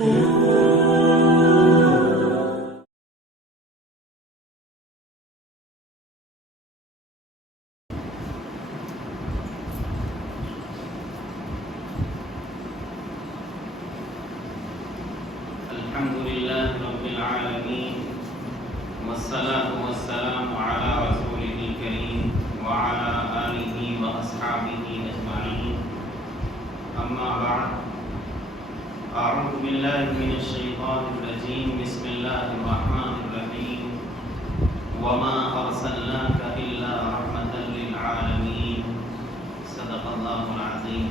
الحمد لله رب العالمين والصلاة والسلام على رسوله الكريم وعلى آله وأصحابه أجمعين أما بعد أعوذ بالله من الشيطان الرجيم بسم الله الرحمن الرحيم وما أرسلناك إلا رحمة للعالمين صدق الله العظيم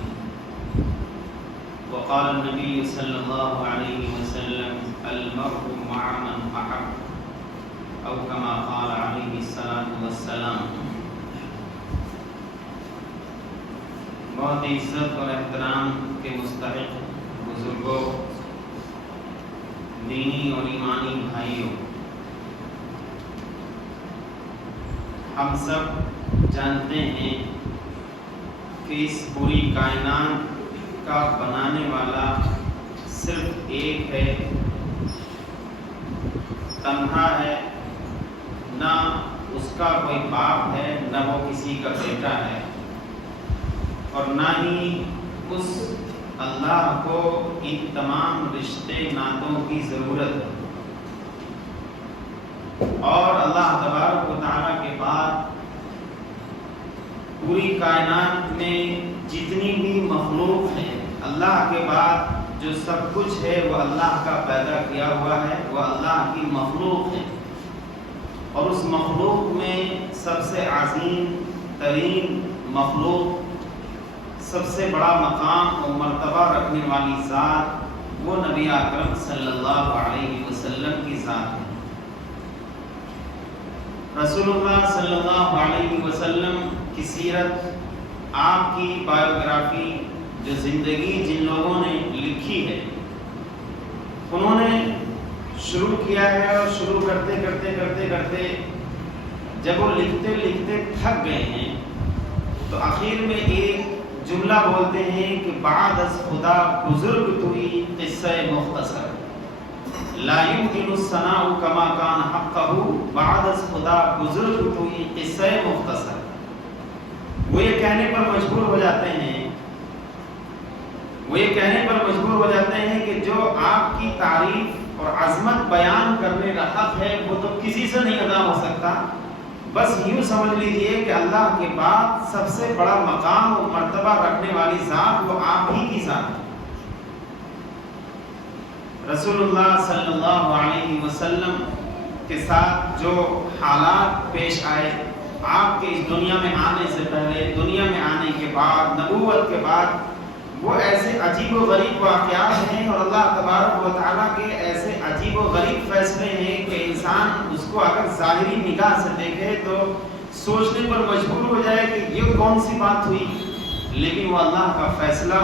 وقال النبي صلى الله عليه وسلم المرء مع من أحب أو كما قال عليه الصلاة والسلام. بہت عزت اور احترام کے مستحق بزرگوں، دینی اور ایمانی بھائیوں، ہم سب جانتے ہیں کہ اس پوری کائنات کا بنانے والا صرف ایک ہے، تنہا ہے، نہ اس کا کوئی باپ ہے، نہ وہ کسی کا بیٹا ہے، اور نہ ہی اس اللہ کو ان تمام رشتے ناتوں کی ضرورت ہے. اور اللہ تبارک و تعالیٰ کے بعد پوری کائنات میں جتنی بھی مخلوق ہے، اللہ کے بعد جو سب کچھ ہے وہ اللہ کا پیدا کیا ہوا ہے، وہ اللہ کی مخلوق ہے. اور اس مخلوق میں سب سے عظیم ترین مخلوق، سب سے بڑا مقام اور مرتبہ رکھنے والی ذات وہ نبی اکرم صلی اللہ علیہ وسلم کی ذات ہے. رسول اللہ صلی اللہ علیہ وسلم کی سیرت، آپ کی بایوگرافی، جو زندگی جن لوگوں نے لکھی ہے، انہوں نے شروع کیا ہے، اور شروع کرتے جب وہ لکھتے تھک گئے ہیں تو آخر میں ایک جملہ بولتے ہیں کہ بعد از خدا بزرگ توئی قصہ مختصر لا يمكن الثناء كما كان حقه بعد از خدا بزرگ توئی قصہ مختصر. وہ یہ کہنے پر مجبور ہو جاتے ہیں کہ جو آپ کی تعریف اور عظمت بیان کرنے کا حق ہے وہ تو کسی سے نہیں ادا ہو سکتا. بس یوں سمجھ لیجئے کہ اللہ کے بعد سب سے بڑا مقام اور مرتبہ رکھنے والی ذات وہ آپ ہی کی ذات ہے. رسول اللہ صلی اللہ علیہ وسلم کے ساتھ جو حالات پیش آئے، آپ کے اس دنیا میں آنے سے پہلے، دنیا میں آنے کے بعد، نبوت کے بعد، وہ ایسے عجیب و غریب واقعات ہیں اور اللہ تبارک و تعالیٰ کے ایسے عجیب و غریب فیصلے ہیں کہ انسان اس کو اگر ظاہری نگاہ سے دیکھے تو سوچنے پر مجبور ہو جائے کہ یہ کون سی بات ہوئی. لیکن وہ اللہ کا فیصلہ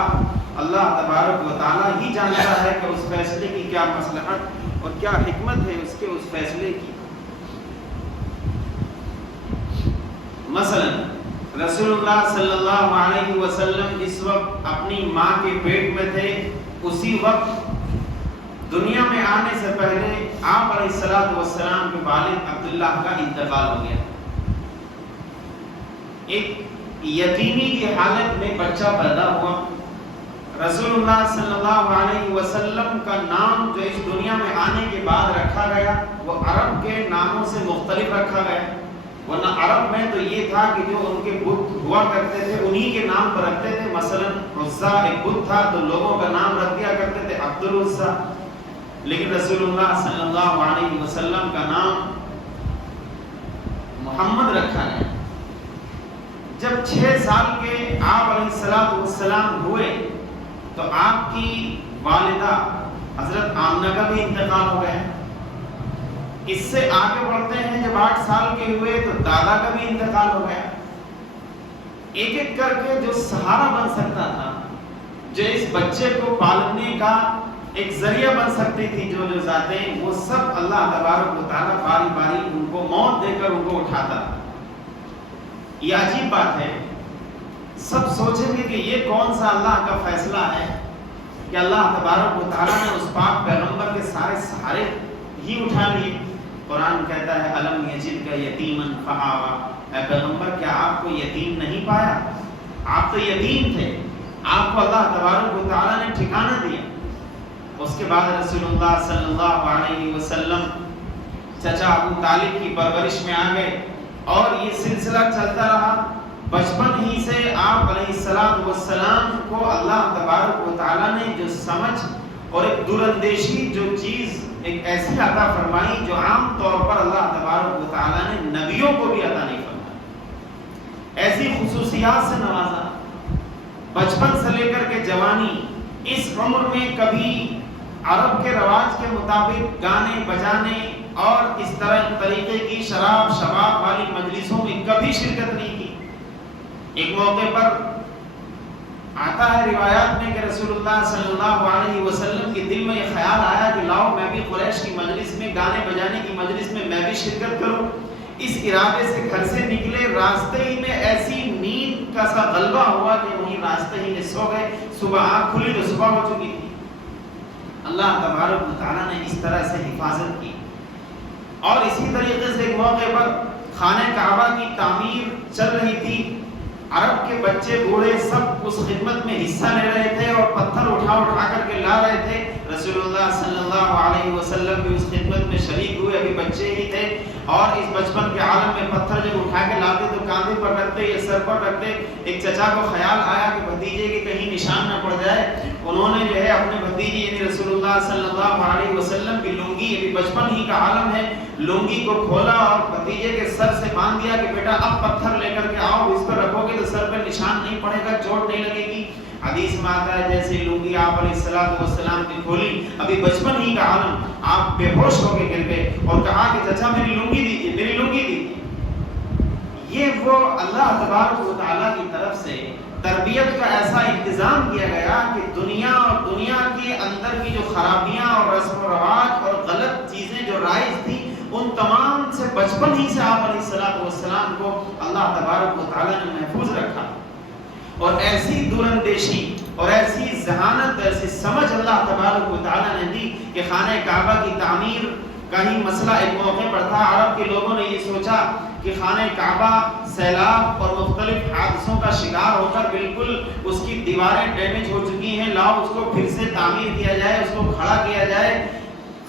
اللہ تبارک و تعالیٰ ہی جانتا ہے کہ اس فیصلے کی کیا مصلحت اور کیا حکمت ہے اس فیصلے کی. مثلا رسول اللہ صلی اللہ علیہ وسلم جس وقت اپنی ماں کے پیٹ میں تھے، اسی وقت دنیا میں آنے سے پہلے آپ علیہ السلام کے والد عبداللہ کا انتقال ہو گیا. ایک یتیمی کی حالت میں بچہ پیدا ہوا. رسول اللہ صلی اللہ علیہ وسلم کا نام جو اس دنیا میں آنے کے بعد رکھا گیا وہ عرب کے ناموں سے مختلف رکھا گیا، ورنہ عرب میں تو یہ تھا کہ جو ان کے بت ہوا کرتے تھے انہی کے نام پر رکھتے تھے. مثلا عزا ایک بت تھا تو لوگوں کا نام رکھ دیا کرتے تھے عبد العزا. لیکن رسول اللہ صلی اللہ علیہ وسلم کا نام محمد رکھا گیا. جب 6 سال کے آپ علیہ السلام ہوئے تو آپ کی والدہ حضرت آمنہ کا بھی انتقال ہو گیا. اس سے آگے بڑھتے ہیں، جب 8 سال کے ہوئے تو دادا کا بھی انتقال ہو گیا. ایک ایک کر کے جو سہارا بن سکتا تھا، جو اس بچے کو پالنے کا ایک ذریعہ بن سکتی تھی، جو ذاتیں، وہ سب اللہ تبارک و تعالیٰ باری باری ان کو موت دے کر ان کو اٹھاتا. یہ عجیب بات ہے. سب سوچیں گے کہ یہ کون سا اللہ کا فیصلہ ہے کہ اللہ تبارک و تعالیٰ نے اس پاک ہی اٹھا لیے۔ قرآن کہتا ہے الم یجدک یتیما فآویٰ، اے پیغمبر کیا آپ کو یتیم نہیں پایا؟ آپ تو یتیم تھے، آپ کو اللہ تبارک و تعالیٰ نے ٹھکانہ دیا۔ اس کے بعد رسول اللہ صلی اللہ علیہ وسلم چچا ابو طالب کی پرورش میں آ گئے اور یہ سلسلہ چلتا رہا۔ بچپن ہی سے آپ علیہ السلام کو اللہ تبارک و تعالیٰ نے جو سمجھ اور ایک دور اندیشی جو چیز ایک ایسی عطا فرمائی جو عام طور پر اللہ تبارک و تعالیٰ نے نبیوں کو بھی عطا نہیں فرمائی، ایسی خصوصیات سے نوازا۔ بچپن سے لے کر کے جوانی، اس عمر میں کبھی عرب کے رواج کے مطابق گانے بجانے اور اس طریقے کی شراب شباب والی مجلسوں میں کبھی شرکت نہیں کی۔ ایک موقع پر آتا ہے روایات میں کہ رسول اللہ صلی اللہ علیہ وسلم کے دل میں یہ خیال آیا کہ لاؤ میں بھی قریش کی مجلس میں، گانے بجانے کی مجلس میں میں بھی شرکت کروں۔ اس ارادے سے گھر سے نکلے، راستے ہی میں ایسی نیند کا سا غلبہ ہوا کہ وہیں راستے ہی میں سو گئے۔ صبح آنکھ کھلی تو صبح ہو چکی تھی۔ اللہ تبارک و تعالیٰ نے اس طرح سے حفاظت کی۔ اور اسی طریقے سے ایک موقع پر خانہ کعبہ کی تعمیر چل رہی تھی، عرب کے بچے بوڑھے سب اس خدمت میں حصہ لے رہے تھے اور پتھر اٹھا کر کے لا رہے تھے۔ رسول اللہ صلی اللہ علیہ وسلم بھی اس خدمت میں شریک ہوئے، ابھی بچے ہی تھے، اور اس بچپن کے عالم میں پتھر جب اٹھا کے لاتے تو کاندھے پر رکھتے یا سر پر رکھتے۔ ایک چچا کو خیال آیا کہ بھتیجے کے کہیں نشان نہ پڑ جائے، انہوں نے جو ہے اپنے بھتیجے یعنی رسول اللہ صلی اللہ علیہ وسلم کی لنگی، ابھی بچپن ہی کا عالم ہے، لنگی کو کھولا اور بھتیجے کے سر سے باندھ دیا کہ بیٹا اب پتھر لے کر کے آؤ، اس پر رکھو گے تو سر پہ نشان نہیں پڑے گا، چوٹ نہیں لگے گی۔ حدیث میں آتا ہے جیسے لنگی آپ علیہ السلام کی کھولی، ابھی بچپن ہی کا عالم، آپ بے ہوش ہو کے گر گئے اور کہا کہ چچا میری لنگی دیجیے، میری لنگی دیجیے۔ یہ وہ اللہ تبارک و تعالیٰ کی طرف سے تربیت کا ایسا انتظام کیا گیا کہ دنیا اور دنیا کے اندر کی جو خرابیاں اور رسم و رواج اور غلط چیزیں جو رائج تھیں، ان تمام سے بچپن ہی سے آپ علیہ السلام کو اللہ تبارک و تعالیٰ نے محفوظ رکھا۔ اور ایسی دور اندیشی اور ایسی ذہانت، ایسی سمجھ اللہ تبارک و تعالیٰ نے دی کہ خانہ کعبہ کی تعمیر کا ہی مسئلہ ایک موقع پر تھا۔ عرب کے لوگوں نے یہ سوچا کہ خانہ کعبہ سیلاب اور مختلف حادثوں کا شکار ہو کر بالکل اس کی دیواریں ڈیمیج ہو چکی ہیں، لاؤ اس کو پھر سے تعمیر کیا جائے، اس کو کھڑا کیا جائے۔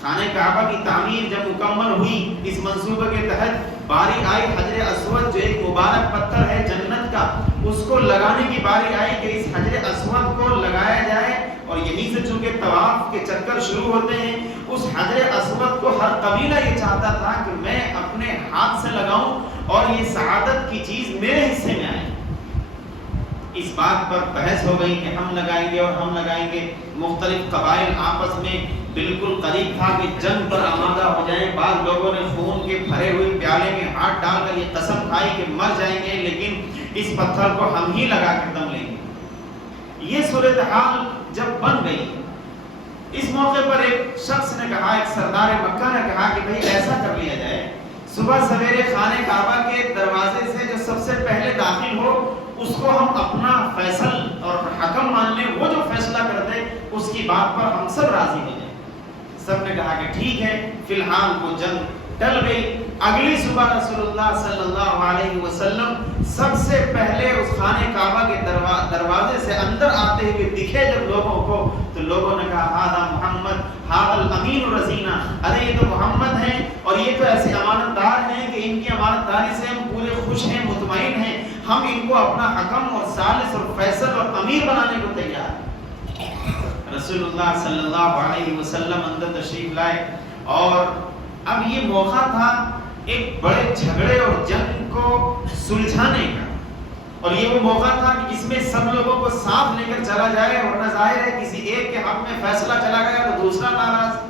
خانہ کعبہ کی تعمیر جب مکمل ہوئی، اس منصوبے کے تحت باری آئی حجر اسود جو ایک مبارک پتھر ہے جنت کا، اس کو لگانے کی باری آئی کہ اس حجر اسود کو لگایا جائے۔ اور یہیں سے چونکہ طواف کے چکر شروع ہوتے ہیں، اس حجر اسود کو ہر قبیلہ یہ چاہتا تھا کہ میں اپنے ہاتھ سے لگاؤں اور یہ سعادت کی چیز میرے حصے میں آئے۔ اس بات پر بحث ہو گئی کہ ہم لگائیں گے اور ہم لگائیں گے۔ مختلف قبائل آپس میں بالکل قریب تھا کہ جنگ پر آمادہ ہو جائیں۔ بعض لوگوں نے خون کے بھرے ہوئے پیالے میں ہاتھ ڈال کر یہ قسم کھائی کہ مر جائیں گے لیکن اس پتھر کو ہم ہی لگا کر دم لیں گے۔ یہ صورتحال جب بن گئی، اس موقع پر ایک شخص نے کہا، ایک سردار مکہ نے کہا کہ بھئی ایسا کر لیا جائے، صبح سویرے خانہ کعبہ کے دروازے سے جو سب سے پہلے داخل ہو اس کو ہم اپنا فیصل اور حکم مان لیں، وہ جو فیصلہ کر دے اس کی بات پر ہم سب راضی ہو جائیں۔ سب نے کہا کہ ٹھیک ہے۔ فی الحال وہ جنگ ٹل گئی۔ اگلی صبح رسول اللہ صلی اللہ علیہ وسلم سب سے پہلے اس خانہ کعبہ کے دروازے سے اندر آتے ہوئے دکھے جب لوگوں کو، تو لوگوں نے کہا ہذا محمد ھذا الامین الرزینہ، ارے یہ تو محمد ہیں اور یہ تو ایسے امانت دار ہیں کہ ان کی امانت داری سے ہم پورے خوش ہیں، مطمئن ہیں، ہم ان کو اپنا حکم اور ثالث اور فیصل اور امیر بنانے کو تیار ہیں۔ رسول اللہ صلی اللہ علیہ وسلم اندر تشریف لائے اور اب یہ موقع تھا ایک بڑے جھگڑے اور جنگ کو سلجھانے کا، اور یہ وہ موقع تھا کہ جس میں سب لوگوں کو ساتھ لے کر چلا جائے، ورنہ ظاہر ہے کسی ایک کے حق میں فیصلہ چلا گیا تو دوسرا ناراض۔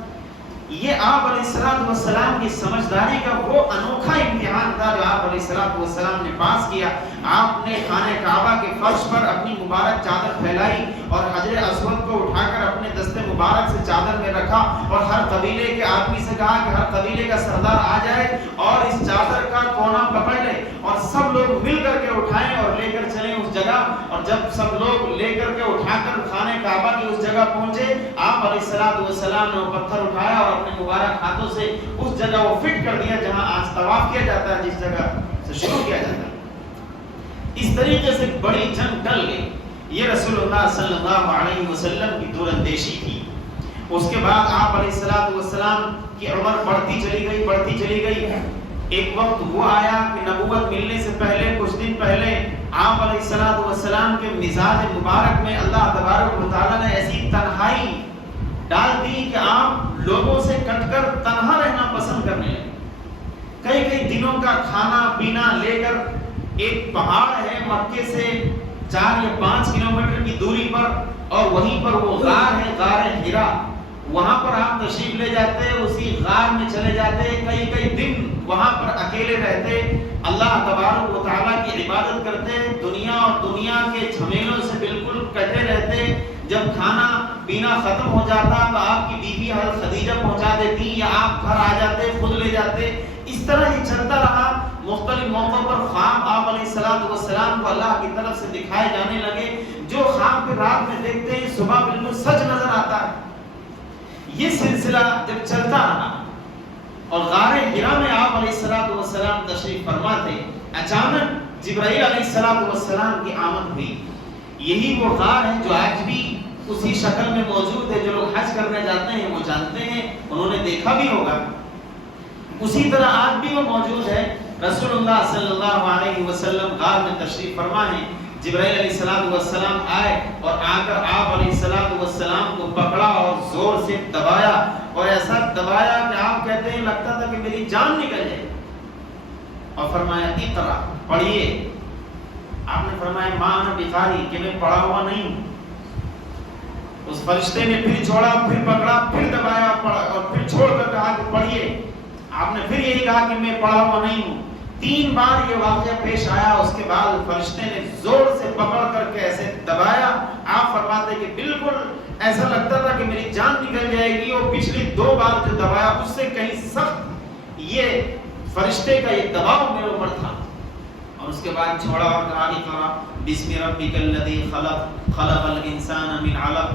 یہ آپ علیہ السلام کی سمجھداری کا وہ انوکھا امتحان تھا جو آپ علیہ السلام نے پاس کیا۔ آپ نے خانہ کعبہ کے فرش پر اپنی مبارک چادر پھیلائی اور حجر اسود کو اٹھا کر اپنے دست مبارک سے چادر میں رکھا اور ہر قبیلے کے آدمی سے کہا کہ ہر قبیلے کا سردار آ جائے اور اس چادر کا کونا پکڑ لے، اور سب لوگ لوگ مل کر کے اٹھائیں اور لے کر چلیں اس جگہ. اور جب سب لوگ لے کر کے اٹھا کر خانہ کعبہ کی اس جگہ پہنچے, آپ علیہ السلام نے وہ پتھر اٹھایا اور اپنے مبارک ہاتھوں سے اس جگہ وہ فٹ کر دیا جہاں آج طواف کیا جاتا ہے, جس جگہ سے شروع کیا جاتا ہے. اس طریقے سے بڑی جنگ ٹل گئی. یہ رسول اللہ صلی اللہ علیہ وسلم کی دور اندیشی تھی. اس کے بعد آپ علیہ السلام کی عمر بڑھتی چلی گئی. ایک وقت وہ آیا کہ نبوت ملنے سے پہلے کچھ دن پہلے آپ علیہ السلام کے مزاج مبارک میں اللہ تبارک و تعالیٰ نے ایسی تنہائی ڈال دی کہ آپ لوگوں سے کٹ کر تنہا رہنا پسند کرنے لگے. کئی دنوں کا کھانا پینا لے کر ایک پہاڑ ہے مکے سے 4 یا 5 کلومیٹر کی دوری پر, اور وہیں پر وہ غار ہے, غار ہیرا. وہاں پر آپ تشریف لے جاتے, اسی غار میں چلے جاتے, کئی دن وہاں پر اکیلے رہتے, اللہ تبارک و تعالیٰ کی عبادت کرتے, دنیا اور دنیا کے جھمیلوں سے بالکل کٹے رہتے. جب کھانا پینا ختم ہو جاتا تو آپ کی بیوی حضرت خدیجہ پہنچا دیتی یا آپ گھر آ جاتے, خود لے جاتے. اس طرح ہی چلتا رہا. مختلف موقعوں پر خواب آپ علیہ السلام کو اللہ کی طرف سے دکھائے جانے لگے. جو خواب کے رات میں دیکھتے ہیں صبح بالکل سچ نظر آتا ہے. یہ سلسلہ جب چلتا رہا اور غار ہرا میں آپ علیہ السلام تشریف فرما تھے, اچانک جبرائیل علیہ السلام کی آمد ہوئی. یہی وہ غار ہے جو آج بھی اسی شکل میں موجود ہے. جو لوگ حج کرنے جاتے ہیں وہ جانتے ہیں, انہوں نے دیکھا بھی ہوگا. اسی طرح آج بھی وہ موجود ہے. رسول اللہ صلی اللہ علیہ وسلم غار میں تشریف فرما ہے. جبرائیل علیہ السلام آئے اور آ کر آپ علیہ السلام کو پکڑا اور زور سے دبایا, اور ایسا دبایا کہ آپ کہتے ہیں لگتا تھا کہ میری جان نکل جائے, اور فرمایا اقرا, پڑھیے. آپ نے فرمایا ما انا بقاری, کہ میں پڑھا ہوا نہیں ہوں. اس فرشتے نے پھر چھوڑا, پھر پکڑا, پھر دبایا, اور پھر چھوڑ کر کہا کہ پڑھیے. آپ نے پھر یہی کہا کہ میں پڑھا ہوا نہیں ہوں. 3 بار یہ واقعہ پیش آیا. اس کے بعد فرشتے نے زور سے پکڑ کر کے ایسے دبایا. آپ فرماتے کہ بالکل ایسا لگتا تھا کہ میری جان نکل جائے گی, اور پچھلی 2 بار جو دبایا اس سے کہیں سخت یہ فرشتے کا یہ دباؤ میرے اوپر تھا. اور اس کے بعد چھوڑا اور کہا اقرا بسم ربک الذی خلق خلق الانسان من علق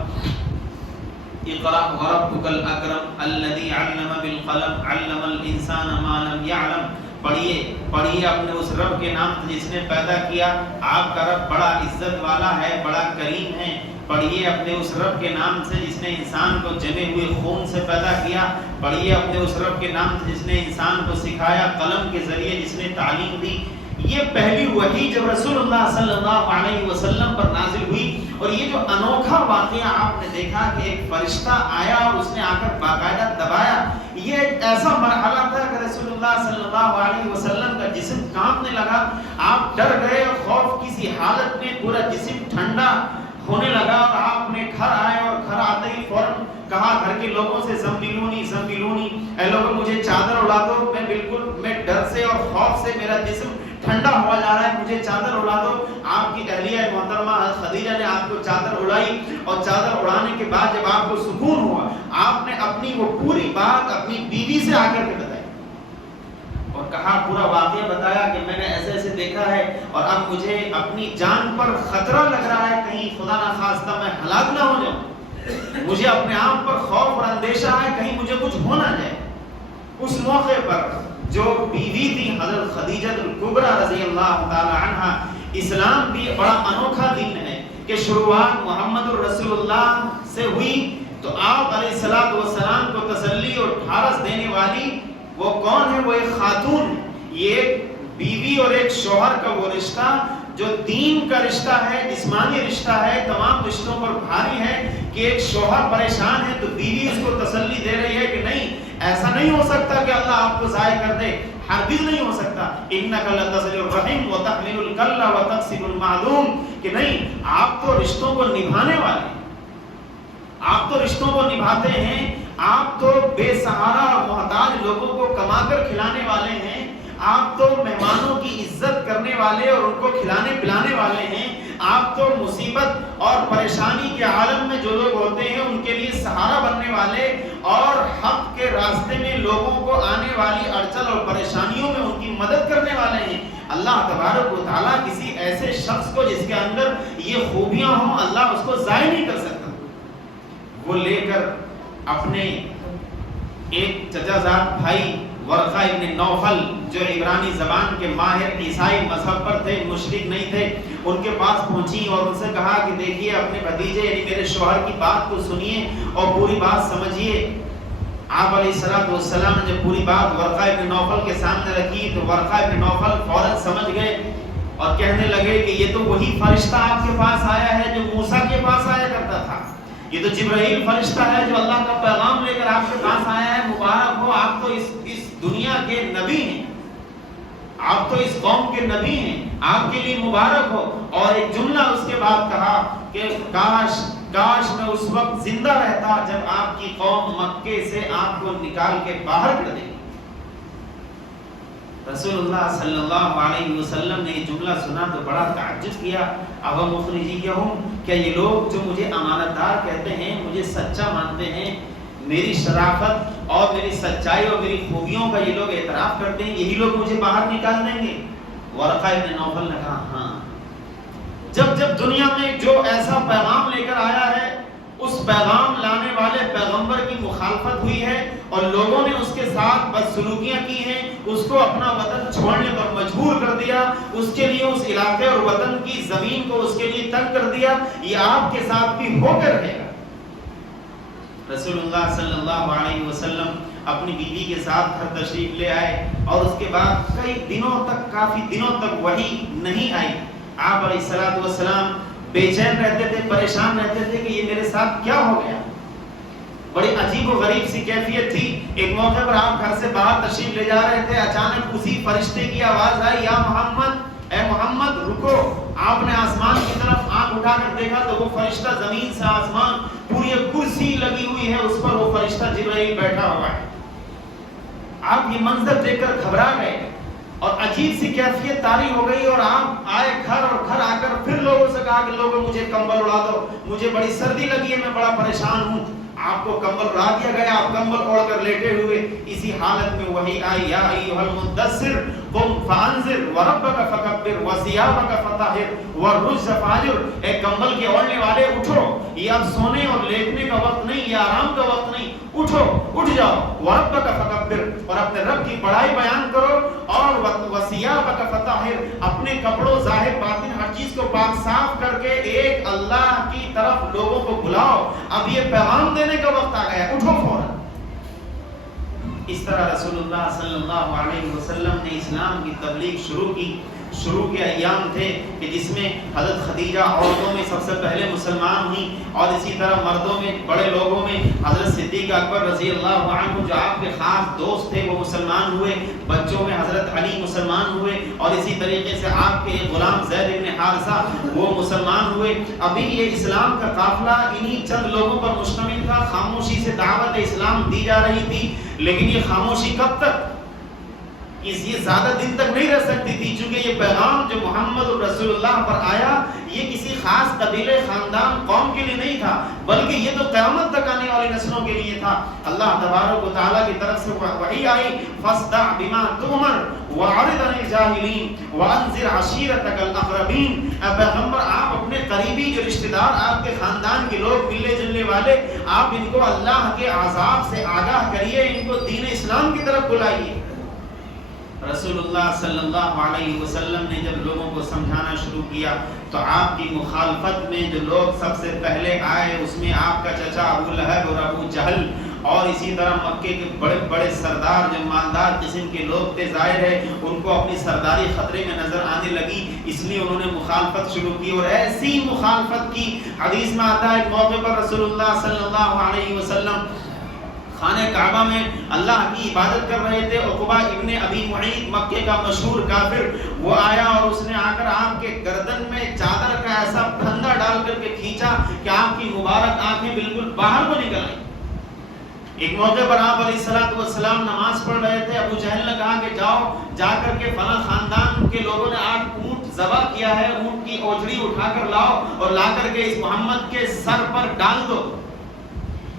اقرا وربک الاکرم الذی علم بالقلم علم الانسان ما لم يعلم. پڑھیے اپنے اس رب کے نام سے جس نے پیدا کیا. آپ کا رب بڑا عزت والا ہے, بڑا کریم ہے. پڑھیے اپنے اس رب کے نام سے جس نے انسان کو جمے ہوئے خون سے پیدا کیا. پڑھیے اپنے اس رب کے نام سے جس نے انسان کو سکھایا, قلم کے ذریعے جس نے تعلیم دی. یہ پہلی وحی جب رسول اللہ صلی اللہ علیہ وسلم پر نازل ہوئی, اور یہ جو انوکھا واقعہ آپ نے دیکھا کہ ایک فرشتہ آیا اور اس نے آ کر باقاعدہ دبایا, یہ ایک ایسا مرحلہ تھا کہ رسول اللہ صلی اللہ علیہ وسلم کا جسم کانپنے لگا. آپ ڈر گئے, اور خوف کی سی حالت میں پورا جسم ٹھنڈا ہونے لگا. اور آپ اپنے گھر آئے, اور گھر آتے ہی فوراً کہا گھر کے لوگوں سے زمبیلونی, اے لوگوں مجھے چادر اڑا دو. میں ڈر سے اور خوف سے میرا جسم ٹھنڈا ہوا جا رہا ہے, مجھے چادر اڑا دو. آپ کی اہلیہ محترمہ خدیجہ نے آپ کو چادر اڑائی, اور چادر اڑانے کے بعد جب آپ کو سکون ہوا, آپ نے اپنی وہ پوری بات اپنی بیوی سے آ کر کے بتائی, اور کہا پورا واقعہ بتایا کہ میں نے ایسے دیکھا ہے, اور اب مجھے اپنی جان پر خطرہ لگ رہا ہے, کہیں خدا نہ خواستہ میں ہلاک نہ ہو جاؤں. مجھے اپنے آپ پر خوف اور اندیشہ ہے, کہیں مجھے کچھ ہو نہ جائے. اس موقع پر جو بیوی تھی حضرت خدیجہ الکبریٰ رضی اللہ تعالی عنہ, اسلام بھی بڑا انوکھا دین ہے کہ شروعات محمد الرسول اللہ سے ہوئی, تو آپ علیہ السلام کو تسلی اور ڈھارس دینے والی وہ کون ہے؟ وہ ایک خاتون. یہ ایک بیوی اور ایک شوہر کا وہ رشتہ جو دین کا رشتہ ہے, جسمانی رشتہ ہے, تمام رشتوں پر بھاری ہے کہ ایک شوہر پریشان ہے تو بیوی اس کو تسلی دے رہی ہے کہ نہیں, ایسا نہیں ہو سکتا کہ اللہ آپ کو ضائع کر دے, ہرگز نہیں ہو سکتا. انک لتصل الرحم وتحمل الکل وتکسب المعدوم, کہ نہیں, آپ تو رشتوں کو نبھانے والے ہیں, آپ تو رشتوں کو نبھاتے ہیں, آپ تو بے سہارا اور محتاج لوگوں کو کما کر کھلانے والے ہیں, آپ تو مہمانوں کی عزت کرنے والے اور ان کو کھلانے پلانے والے ہیں, آپ تو مصیبت اور پریشانی کے عالم میں جو لوگ ہوتے ہیں ان کے لیے سہارا بننے والے اور حق کے راستے میں لوگوں کو آنے والی اڑچن اور پریشانیوں میں ان کی مدد کرنے والے ہیں. اللہ تبارک و تعالیٰ کسی ایسے شخص کو جس کے اندر یہ خوبیاں ہوں اللہ اس کو ضائع نہیں کر سکتا. وہ لے کر اپنے ایک چچا زاد بھائی ورقہ ابن نوفل جو عبرانی زبان کے ماہر عیسائی مذہب پر تھے، مشرک نہیں تھے، ان کے پاس پہنچی اور ان سے کہا کہ دیکھیے اپنے بھتیجے یعنی میرے شوہر کی بات کو سنیے اور پوری بات سمجھیے. آپ علیہ السلام نے جب پوری بات ورقہ ابن نوفل کے سامنے رکھی تو ورقہ ابن نوفل فوراً سمجھ گئے اور کہنے لگے کہ یہ تو وہی فرشتہ آپ کے پاس آیا ہے جو موسیٰ کے پاس آیا کرتا تھا. یہ تو جبرائیل فرشتہ ہے جو اللہ کا پیغام لے کر آپ کے پاس آیا ہے. مبارک ہو، آپ تو اس دنیا کے نبی ہیں، آپ تو اس قوم کے نبی ہیں، آپ کے لیے مبارک ہو. اور ایک جملہ اس کے بعد کہا کہ کاش میں اس وقت زندہ رہتا جب آپ کی قوم مکے سے آپ کو نکال کے باہر کر دے. رسول اللہ صلی اللہ علیہ وسلم نے یہ جملہ سنا تو بڑا تعجب کیا. اب مخرجیہم، کیا یہ لوگ جو مجھے امانت دار کہتے ہیں، مجھے سچا مانتے ہیں، میری شرافت اور میری سچائی اور میری خوبیوں کا یہ لوگ اعتراف کرتے ہیں، یہی لوگ مجھے باہر نکال دیں گے؟ ورقہ ابن نوفل نے کہا ہاں. جب دنیا میں جو ایسا پیغام لے کر آیا ہے اس پیغام لانے والے پیغمبر کی مخالفت ہوئی ہے اور لوگوں نے اس کے ساتھ بدسلوکیاں کی ہیں، اس کو اپنا وطن چھوڑنے پر مجبور کر دیا، اس کے لیے اس علاقے اور وطن کی زمین کو اس کے لیے تنگ کر دیا. یہ آپ کے ساتھ بھی ہو کر رہے گا. رسول اللہ صلی اللہ علیہ وسلم اپنی بیوی کے ساتھ گھر تشریف لے آئے اور اس کے بعد کافی دنوں تک وحی نہیں آئی. آپ علیہ السلام بے چین رہتے تھے، پریشان رہتے تھے کہ یہ میرے ساتھ کیا ہو گیا. بڑی عجیب و غریب سی کیفیت تھی. ایک موقع پر آپ گھر سے باہر تشریف لے جا رہے تھے، اچانک اسی فرشتے کی آواز آئی، یا محمد، اے محمد رکو. آپ نے آسمان کی طرف آنکھ اٹھا کر دیکھا تو وہ فرشتہ زمین سے آسمان، پوری ایک کرسی لگی ہوئی ہے، اس پر وہ فرشتہ جبرائیل بیٹھا ہوا ہے. آپ یہ منظر دیکھ کر گھبرا گئے اور عجیب سی کیفیت طاری ہو گئی اور آپ آئے گھر اور گھر آ کر پھر لوگوں سے کہا کہ لوگوں مجھے کمبل اڑا دو، مجھے بڑی سردی لگی ہے، میں بڑا پریشان ہوں. آپ کو کمبل اڑا دیا گیا، آپ کمبل اوڑھ کر لیٹے ہوئے. اسی حالت میں وحی آئی، یا ایھا المدثر قم فانذر وربک فکبر وثیابک فطہر والرجز فاہجر. اے کمبل کے اوڑھنے والے اٹھو، یہ اب سونے اور لیٹنے کا وقت نہیں، یہ آرام کا وقت نہیں. اٹھو، اٹھ جاؤ. وربک فکبر، اور اپنے رب کی بڑائی بیان کرو. اور وثیابک فطہر، اپنے کپڑوں ظاہر باطن ہر چیز کو پاک صاف کر کے ایک اللہ کی طرف لوگوں کو بلاؤ. اب یہ پیغام دینے کا وقت آ گیا، اٹھو فوراً. اس طرح رسول اللہ صلی اللہ علیہ وسلم نے اسلام کی تبلیغ شروع کی. شروع کے ایام تھے کہ جس میں حضرت خدیجہ عورتوں میں سب سے پہلے مسلمان ہوئی اور اسی طرح مردوں میں بڑے لوگوں میں حضرت صدیق اکبر رضی اللہ عنہ جو آپ کے خاص دوست تھے وہ مسلمان ہوئے. بچوں میں حضرت علی مسلمان ہوئے اور اسی طریقے سے آپ کے غلام زید بن حارثہ وہ مسلمان ہوئے. ابھی یہ اسلام کا قافلہ انہی چند لوگوں پر مشتمل تھا. خاموشی سے دعوت اسلام دی جا رہی تھی، لیکن یہ خاموشی کب تک؟ یہ زیادہ دن تک نہیں رہ سکتی تھی، چونکہ یہ پیغام جو محمد رسول اللہ پر آیا یہ کسی خاص قبیلے، خاندان، قوم کے لیے نہیں تھا، بلکہ یہ تو قیامت تک آنے والی نسلوں کے لیے تھا. اللہ تبارک و تعالیٰ کی طرف سے وحی آئی، فاصدع بما تؤمر واعرض عن الجاہلین وانذر عشیرتک الاقربین. اے پیغمبر آپ اپنے قریبی جو رشتہ دار، آپ کے خاندان کے لوگ، ملنے جلنے والے، آپ ان کو اللہ کے عذاب سے آگاہ کریے، ان کو دین اسلام کی طرف بلائیے. رسول اللہ صلی اللہ علیہ وسلم نے جب لوگوں کو سمجھانا شروع کیا تو آپ کی مخالفت میں جو لوگ سب سے پہلے آئے اس میں آپ کا چچا ابو لہب اور ابو جہل اور اسی طرح مکے کے بڑے بڑے سردار جو مالدار قسم کے لوگ تھے. ظاہر ہے ان کو اپنی سرداری خطرے میں نظر آنے لگی، اس لیے انہوں نے مخالفت شروع کی. اور ایسی مخالفت کی حدیث میں آتا ہے ایک موقع پر رسول اللہ صلی اللہ علیہ وسلم خانہ کعبہ میں اللہ کی عبادت کر رہے تھے. عقبہ ابن ابی معیط مکے کا مشہور کافر وہ آیا اور اس نے آ کر آپ کے گردن میں چادر کا ایسا پھندا ڈال کر کے کھینچا کہ آپ کی مبارک آنکھیں بالکل باہر کو نکل آئیں. ایک موقع پر آپ علیہ السلام نماز پڑھ رہے تھے. ابو جہل نے کہا کہ جاؤ جا کر کے فلاں خاندان کے لوگوں نے آج اونٹ ذبح کیا ہے، اونٹ کی اوجڑی اٹھا کر لاؤ اور لا کر کے اس محمد کے سر پر ڈال دو.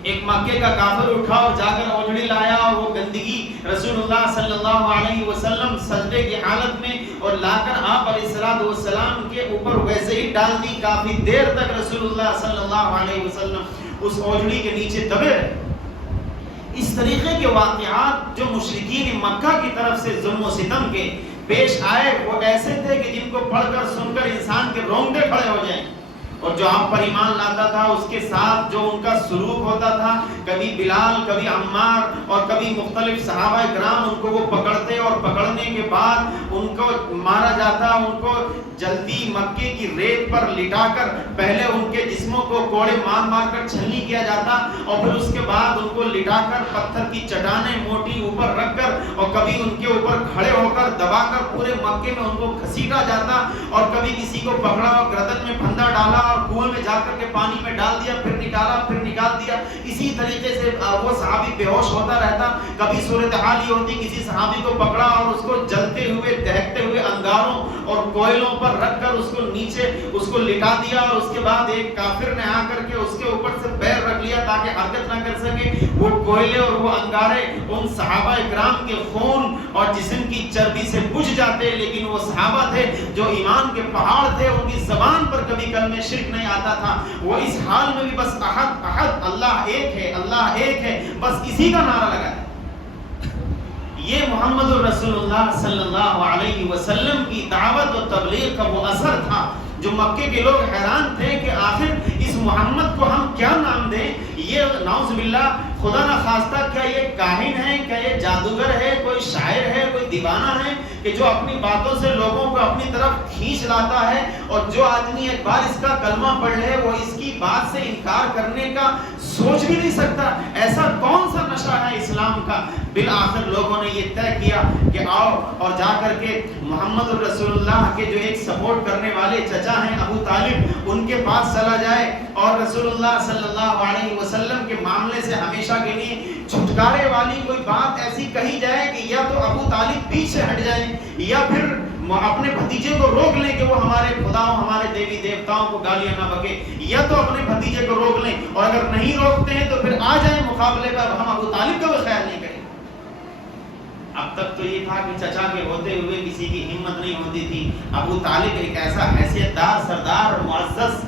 ایک مکے کا کافر اٹھا اور جا کر اوجڑی لایا اور وہ گندگی رسول اللہ صلی اللہ علیہ وسلم سجدے کی حالت میں اور لا کر آپ علیہ السلام کے اوپر ویسے ہی ڈال دی. کافی دیر تک رسول اللہ صلی اللہ علیہ وسلم اس اوجڑی کے نیچے دبے رہے. اس طریقے کے واقعات جو مشرکین مکہ کی طرف سے ظلم و ستم کے پیش آئے وہ ایسے تھے کہ جن کو پڑھ کر سن کر انسان کے رونگٹے کھڑے ہو جائیں. اور جو آپ پر ایمان لاتا تھا اس کے ساتھ جو ان کا سلوک ہوتا تھا, کبھی بلال, کبھی عمار اور کبھی مختلف صحابہ کرام ان کو وہ پکڑتے اور پکڑنے کے بعد ان کو مارا جاتا, ان کو جلدی مکے کی ریت پر لٹا کر پہلے ان کے جسموں کو کوڑے مار مار کر چھلنی کیا جاتا اور پھر اس کے بعد ان کو لٹا کر پتھر کی چٹانیں موٹی اوپر رکھ کر اور کبھی ان کے اوپر کھڑے ہو کر دبا کر پورے مکے میں ان کو گھسیٹا جاتا, اور کبھی کسی کو پکڑا اور گردن میں پھندا ڈالا اور کنویں میں جا کر کے پانی میں ڈال دیا, پھر نکالا, پھر نکال دیا. اسی طریقے سے وہ صحابی بے ہوش ہوتا رہتا. کبھی صورتحال یہ ہوتی کسی صحابی کو پکڑا اور اس کو جلتے ہوئے دہکتے ہوئے انگاروں اور کوئلوں پر رکھ کر اس کو نیچے اس کو لٹا دیا, اور اس کے بعد ایک کافر نے آ کر کے اس کے اوپر سے پیر رکھ لیا تاکہ حرکت نہ کر سکے. وہ کوئلے اور وہ انگارے ان صحابہ کرام کے خون اور جسم کی چربی سے بجھ جاتے, لیکن وہ صحابہ تھے جو ایمان کے پہاڑ تھے, ان کی زبان پر کبھی کلمہ شرک نہیں آتا تھا. وہ اس حال میں بھی بس احد احد, اللہ ایک ہے, اللہ ایک ہے, بس اسی کا نعرہ لگایا. یہ محمد الرسول اللہ صلی اللہ علیہ وسلم کی دعوت و تبلیغ کا وہ اثر تھا جو مکے کے لوگ حیران تھے کہ آخر اس محمد کو ہم کیا نام دیں. یہ نعوذ باللہ خدا نہ خواستہ کیا یہ کاہن ہے, کیا یہ جادوگر ہے, کوئی شاعر ہے, کوئی دیوانہ ہے کہ جو اپنی باتوں سے لوگوں کو اپنی طرف کھینچ لاتا ہے, اور جو آدمی ایک بار اس کا کلمہ پڑھ لے وہ اس کی بات سے انکار کرنے کا سوچ بھی نہیں سکتا. ایسا کون سا نشہ ہے اسلام کا. بالآخر لوگوں نے یہ طے کیا کہ آؤ اور جا کر کے محمد الرسول اللہ کے جو ایک سپورٹ کرنے والے چچا ہیں ابو طالب, ان کے پاس چلا جائے اور رسول اللہ صلی اللہ علیہ وسلم کے معاملے سے ہمیشہ کے لیے چھٹکارے والی کوئی بات ایسی کہی جائے کہ یا تو ابو طالب پیچھے ہٹ جائیں یا پھر اپنے بھتیجے کو روک لیں کہ وہ ہمارے خداؤں ہمارے دیوی دیوتاؤں کو گالیاں نہ بکے, یا تو اپنے بھتیجے کو روک لیں, اور اگر نہیں روکتے ہیں تو پھر آ جائیں مقابلے پر, ہم ابو طالب کا بھی خیال نہیں کریں. اب تک تو یہ تھا کہ چچا کے ہوتے ہوئے کسی کی ہمت نہیں ہوتی تھی. ابو طالب ایک ایسا حیثیت دار سردار اور معزز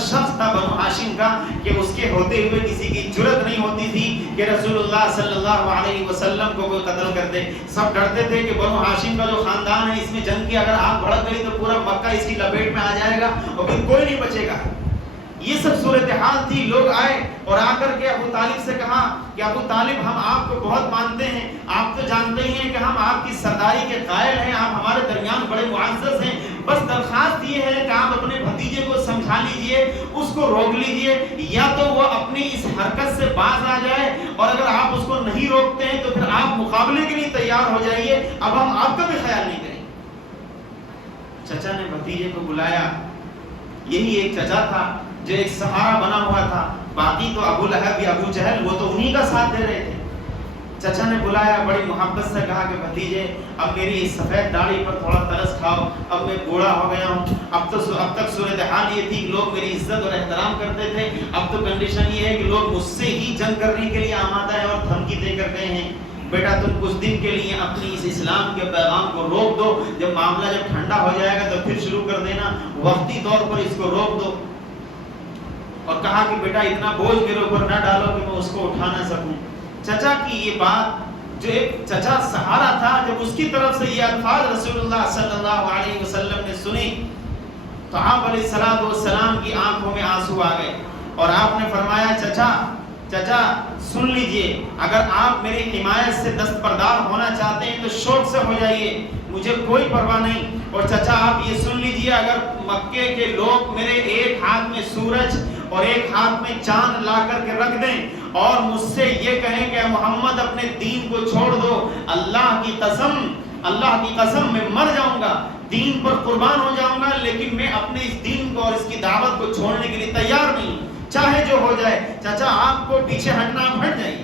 شخص تھا بنو ہاشم کا کہ اس کے ہوتے ہوئے کسی کی جرت نہیں ہوتی تھی کہ رسول اللہ صلی اللہ علیہ وسلم کو کوئی قتل کر دے. سب ڈرتے تھے کہ بنو ہاشم کا جو خاندان ہے اس میں جنگ کی اگر آگ بھڑک گئی تو پورا مکہ اس کی لپیٹ میں آ جائے گا اور پھر کوئی نہیں بچے گا. یہ سب صورتحال تھی. لوگ آئے اور آ کر کے ابو طالب سے کہا کہ ابو طالب ہم آپ کو بہت مانتے ہیں, آپ تو جانتے ہی ہیں کہ ہم آپ کی سرداری کے قائل ہیں, آپ ہمارے درمیان بڑے معزز ہیں, بس درخواست یہ ہے کہ آپ اپنے بھتیجے کو سمجھا لیجئے, اس کو روک لیجئے, یا تو وہ اپنی اس حرکت سے باز آ جائے, اور اگر آپ اس کو نہیں روکتے ہیں تو پھر آپ مقابلے کے لیے تیار ہو جائیے, اب ہم آپ کا بھی خیال نہیں کریں. چچا نے بھتیجے کو بلایا. یہی ایک چچا تھا جو ایک سہارا بنا ہوا تھا, باقی تو ابو لہب یا ابو جہل وہ تو انہی کا ساتھ دے رہے تھے. چچا نے بلایا, بڑی محبت سے کہا کہ بھتیجے اب میری اس سفید داڑھی پر تھوڑا ترس کھاؤ, اب میں بوڑھا ہو گیا ہوں, اب تک صورتحال یہ تھی کہ لوگ میری عزت اور احترام کرتے تھے, اب تو کنڈیشن یہ ہے کہ لوگ مجھ سے ہی جنگ کرنے کے لیے آمادہ ہیں اور دھمکی دے کر گئے ہیں. بیٹا تم کچھ دن کے لیے اپنی اس اسلام کے پیغام کو روک دو, جب معاملہ جب ٹھنڈا ہو جائے گا تو پھر شروع کر دینا, وقتی طور پر اس کو روک دو. اور کہا کہ بیٹا اتنا بوجھ میرے اوپر نہ ڈالو کہ میں اس کو اٹھا نہ سکوں. چچا کی یہ بات, جو ایک چچا سہارا تھا, جب اس کی طرف سے یہ الفاظ رسول اللہ صلی اللہ علیہ وسلم نے سنی تو آپ علیہ السلام کی آنکھوں میں آنسو آ گئے اور آپ نے فرمایا چچا سن لیجئے, اگر آپ میری حمایت سے دستبردار ہونا چاہتے ہیں تو شوق سے ہو جائیے, مجھے کوئی پرواہ نہیں. اور چچا آپ یہ سن لیجئے, اگر مکے کے لوگ میرے ایک ہاتھ میں سورج اور ایک ہاتھ میں چاند لا کر کے رکھ دیں اور مجھ سے یہ کہیں کہ محمد اپنے دین کو چھوڑ دو, اللہ کی قسم میں مر جاؤں گا, دین پر قربان ہو جاؤں گا, لیکن میں اپنے اس دین کو اور اس کی دعوت کو چھوڑنے کے لیے تیار نہیں, چاہے جو ہو جائے. چچا آپ کو پیچھے ہٹنا, آپ ہٹ جائیے.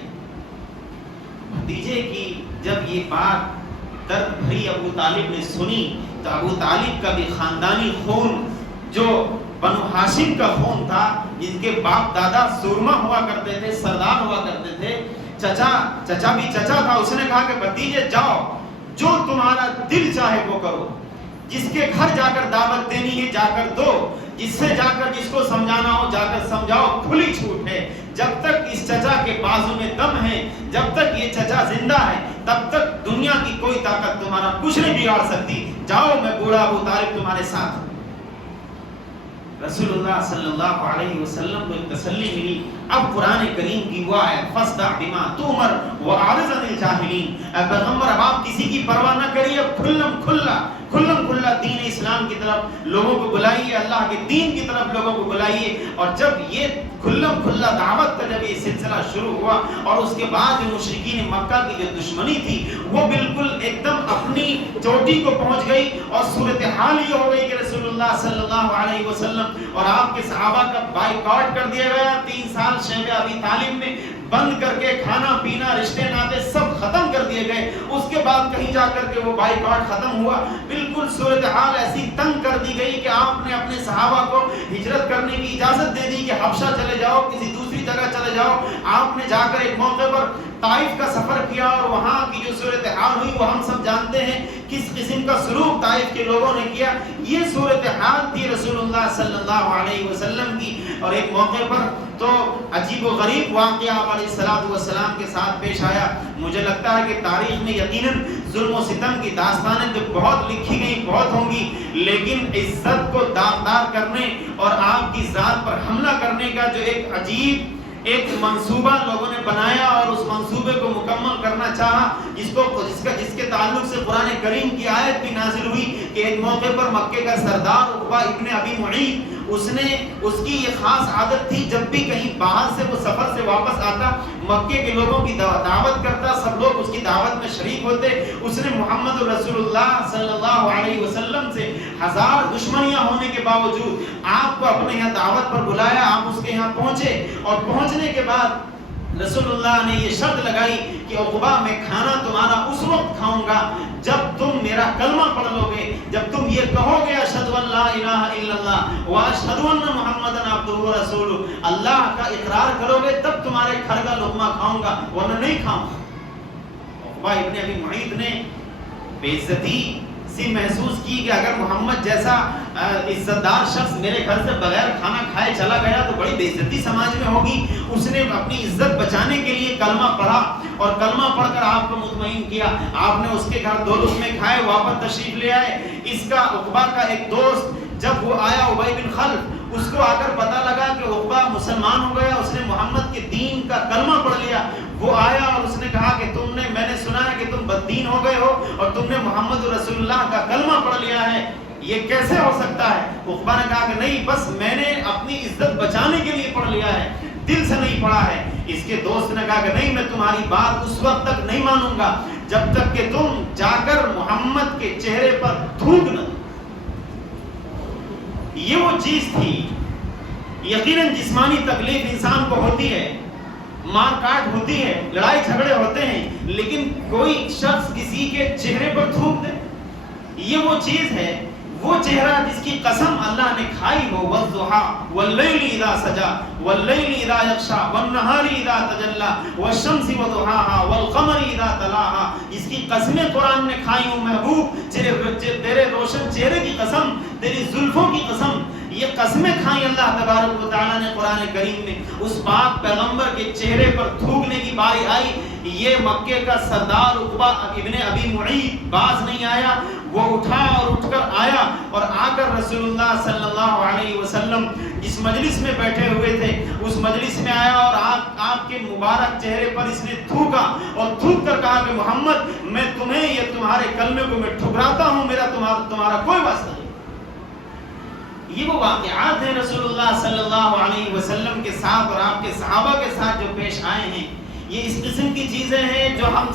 بھتیجے کی جب یہ بات درد بھری ابو طالب نے سنی تو ابو طالب کا بھی خاندانی خون جو بنو ہاشم کا خون تھا, جن کے باپ دادا سورما ہوا کرتے تھے, سردار ہوا کرتے تھے, چچا بھی چچا تھا، اس نے کہا کہ بھتیجے جاؤ، جو تمہارا دل چاہے وہ کرو، جس کے گھر جا کر دعوت دینی ہے جا کر دو، جس سے جا کر جس کو سمجھانا ہو جا کر سمجھاؤ، کھلی چھوٹ ہے۔ جب تک اس چچا کے بازو میں دم ہے، جب تک یہ چچا زندہ ہے، تب تک دنیا کی کوئی طاقت تمہارا کچھ نہیں بگاڑ سکتی، جاؤ میں بوڑھا ابو طالب تمہارے ساتھ ہوں۔ رسول اللہ صلی اللہ علیہ وسلم کو ایک تسلی ملی۔ اب قرآن کریم کی وہ آیت فَاصْدَعْ بِمَا تُؤْمَرْ وَأَعْرِضْ عَنِ الْجَاهِلِينَ، اے پیغمبر اب آپ کسی کی پرواہ نہ کریے، اب کھلم کھلا دین اسلام کی طرف لوگوں کو بلائیے، اللہ کے دین کی طرف لوگوں کو بلائیے۔ اور جب یہ کھلم کھلا دعوت کا جب یہ سلسلہ شروع ہوا، اور اس کے بعد جو مشرکین مکہ کی جو دشمنی تھی وہ بالکل ایک دم اپنی چوٹی کو پہنچ گئی، اور صورتحال یہ ہو گئی کہ رسول اللہ صلی اللہ علیہ وسلم اور آپ کے صحابہ کا بائیکاٹ کر دیا گیا۔ 3 سال شیب ابی طالب میں بند کر کے کھانا پینا رشتے ناطے سب ختم کر دیے گئے۔ اس کے بعد کہیں جا کر کے وہ بائیکاٹ ختم ہوا، بالکل صورتحال ایسی تنگ کر دی گئی کہ آپ نے اپنے صحابہ کو ہجرت کرنے کی اجازت دے دی کہ حبشہ چلے جاؤ، کسی دوسری جگہ چلے جاؤ۔ آپ نے جا کر ایک موقع پر طائف کا سفر کیا، اور وہاں کی جو صورتحال ہوئی وہ ہم سب جانتے ہیں، کس قسم کا سلوک طائف کے لوگوں نے کیا۔ یہ صورتحال تھی رسول اللہ صلی اللہ علیہ وسلم کی۔ اور ایک موقع پر تو عجیب و غریب واقعہ آپ علیہ السلام کے ساتھ پیش آیا۔ مجھے لگتا ہے کہ تاریخ میں یقیناً ظلم و ستم کی داستانیں تو بہت لکھی گئی، بہت ہوں گی، لیکن عزت کو داغدار کرنے اور آپ کی ذات پر حملہ کرنے کا جو ایک عجیب ایک منصوبہ لوگوں نے بنایا اور اس منصوبے کو مکمل کرنا چاہا، جس کے تعلق سے قرآن کریم کی آیت بھی نازل ہوئی کہ ایک موقع پر مکے کا سردار عقبہ ابن ابی معیط، اس کی یہ خاص عادت تھی، جب بھی کہیں باہر سے وہ سفر سے واپس آتا مکے کے لوگوں کی دعوت کرتا، سب لوگ اس کی دعوت میں شریک ہوتے۔ اس نے محمد رسول اللہ صلی اللہ علیہ وسلم سے 1000 دشمنیاں ہونے کے باوجود آپ کو اپنے یہاں دعوت پر بلایا، آپ اس کے یہاں پہنچے، اور پہنچنے کے بعد رسول اللہ نے یہ شرط لگائی کہ عقبہ میں کھانا تمہارا اس وقت کھاؤں گا جب تم میرا کلمہ پڑھ لو گے، جب تم یہ کہو گے اشہد ان لا الہ الا اللہ واشہد ان محمدن عبدہ ورسولہ، اللہ کا اقرار کرو گے تب تمہارے گھر کا لقمہ کھاؤں گا، ورنہ نہیں کھاؤں گا۔ عقبہ ابن ابی معیط نے بے عزتی سی محسوس کی کہ اگر محمد جیسا عزت دار شخص میرے گھر سے بغیر کھانا کھائے چلا گیا تو بڑی بے عزتی سماج میں ہوگی۔ اس نے اپنی عزت بچانے کے لیے کلمہ پڑھا، اور کلمہ پڑھ کر آپ کو مطمئن کیا۔ آپ نے اس کے گھر 2 لقمے کھائے، واپس تشریف لے آئے۔ اس کا عقبہ کا ایک دوست جب وہ آیا ابی بن خلف، اس کو آ کر پتا لگا کہ عقبہ مسلمان ہو گیا، اس نے محمد کے دین کا کلمہ پڑھ لیا۔ وہ آیا اور اس نے کہا کہ میں نے سنا ہے کہ تم بددین ہو گئے ہو اور تم نے محمد رسول اللہ کا کلمہ پڑھ لیا ہے، یہ کیسے ہو سکتا ہے؟ عقبہ نے کہا کہ نہیں، بس میں نے اپنی عزت بچانے کے لیے پڑھ لیا ہے، دل سے نہیں پڑھا ہے۔ اس کے دوست نے کہا کہ نہیں، میں تمہاری بات اس وقت تک نہیں مانوں گا جب تک کہ تم جا کر محمد کے چہرے پر تھوک نہ دو۔ یہ وہ چیز تھی۔ یقیناً جسمانی تکلیف انسان کو ہوتی ہے، مار کاٹ ہوتی ہے، لڑائی جھگڑے ہوتے ہیں، لیکن کوئی شخص کسی کے چہرے پر تھوک دے، یہ وہ چیز ہے، وہ چہرہ جس کی قسم اللہ نے کھائی ہو، والضحى واللیل اذا سجا واللیل اذا یغشا والنہار اذا تجلی والشمس وضحاها والقمر اذا تلاها، اس کی قسمیں قرآن نے کھائی ہوں محبوب، تیرے روشن چہرے کی قسم، تیری زلفوں کی قسم، یہ قسمیں کھائیں اللہ تبارک و تعالیٰ نے قرآن کریم میں۔ اس پاک پیغمبر کے چہرے پر تھوکنے کی باری آئی، یہ مکے کا سردار عقبہ ابن ابی معیط باز نہیں آیا، وہ اٹھا اور اٹھ کر آیا، اور آ کر رسول اللہ صلی اللہ علیہ وسلم جس مجلس میں بیٹھے ہوئے تھے اس مجلس میں آیا، اور آپ کے مبارک چہرے پر اس نے تھوکا، اور تھوک کر کہا کہ محمد میں تمہیں یا تمہارے کلمے کو میں ٹھکراتا ہوں، میرا تمہارا کوئی واسطہ نہیں۔ یہ وہ واقعات ہیں رسول اللہ صلی اللہ علیہ وسلم کے ساتھ اور آپ کے صحابہ کے ساتھ جو پیش آئے ہیں۔ یہ اس قسم کی چیزیں ہیں جو ہم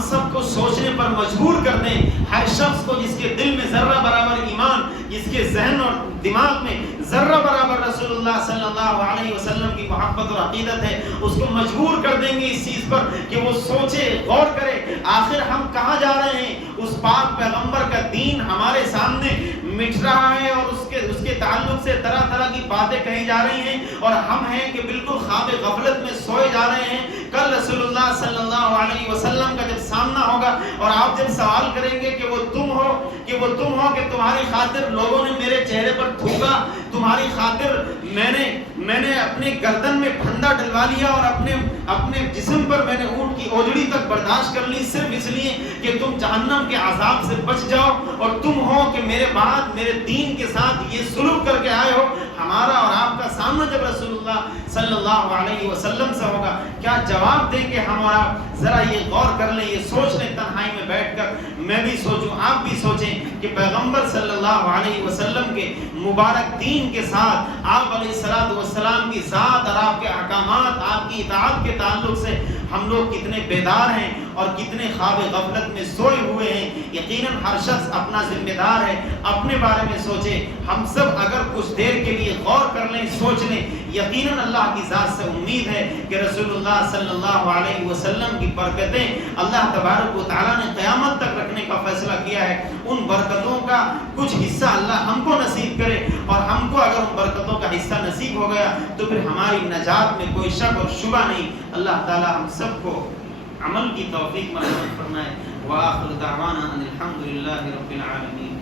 سب کو سوچنے پر مجبور کر دیں۔ ہر شخص کو جس کے دل میں ذرہ برابر ایمان، جس کے ذہن اور دماغ میں ذرہ برابر رسول اللہ صلی اللہ علیہ وسلم کی محبت اور عقیدت ہے، اس کو مجبور کر دیں گے اس چیز پر کہ وہ سوچے، غور کرے آخر ہم کہاں جا رہے ہیں۔ اس پاک پیغمبر کا دین ہمارے سامنے مٹ رہا ہے اور اس کے تعلق سے طرح طرح کی باتیں کہی جا رہی ہیں، اور ہم ہیں کہ بالکل خواب غفلت میں سوئے جا رہے ہیں۔ کل رسول اللہ صلی اللہ علیہ وسلم کا جب سامنا ہوگا اور آپ جب سوال کریں گے کہ وہ تم ہو کہ تمہاری خاطر لوگوں نے میرے چہرے پر تھوکا، تمہاری خاطر میں نے اپنے گردن میں پھندا ڈلوا لیا اور اپنے جسم پر میں نے اونٹ کی اوجڑی تک برداشت کر لی، صرف اس لیے کہ تم جہنم کے عذاب سے بچ جاؤ، اور تم ہو کہ میرے بعد میرے دین کے ساتھ یہ سلوک کر کے آئے ہو۔ ہمارا اور آپ کا سامنا جب رسول اللہ صلی اللہ علیہ وسلم سے ہوگا، کیا جواب دیں گے ہم اور آپ؟ ذرا یہ غور کر لیں، یہ سوچ لیں تنہائی میں بیٹھ کر، میں بھی سوچوں، آپ بھی سوچیں کہ پیغمبر صلی اللہ علیہ وسلم کے مبارک دین کے ساتھ آپ علیہ السلام کی ذات اور آپ کے احکامات، آپ کی اطاعت کے تعلق سے ہم لوگ کتنے بیدار ہیں اور کتنے خواب غفلت میں سوئے ہوئے ہیں۔ یقیناً ہر شخص اپنا ذمہ دار ہے، اپنے بارے میں سوچے۔ ہم سب اگر کچھ دیر کے لیے غور کر لیں، سوچ لیں، یقیناً اللہ کی ذات سے امید ہے کہ رسول اللہ صلی اللہ علیہ وسلم کی برکتیں اللہ تبارک و تعالیٰ نے قیامت تک رکھنے کا فیصلہ کیا ہے۔ ان برکتوں کا کچھ حصہ اللہ ہم کو نصیب کرے، اور ہم کو اگر ان برکتوں کا حصہ نصیب ہو گیا تو پھر ہماری نجات میں کوئی شک اور شبہ نہیں۔ اللہ تعالیٰ ہم سب کو عمل کی توفیق مرحمت فرمائے۔ وآخر دعوانا ان الحمد للہ رب العالمین۔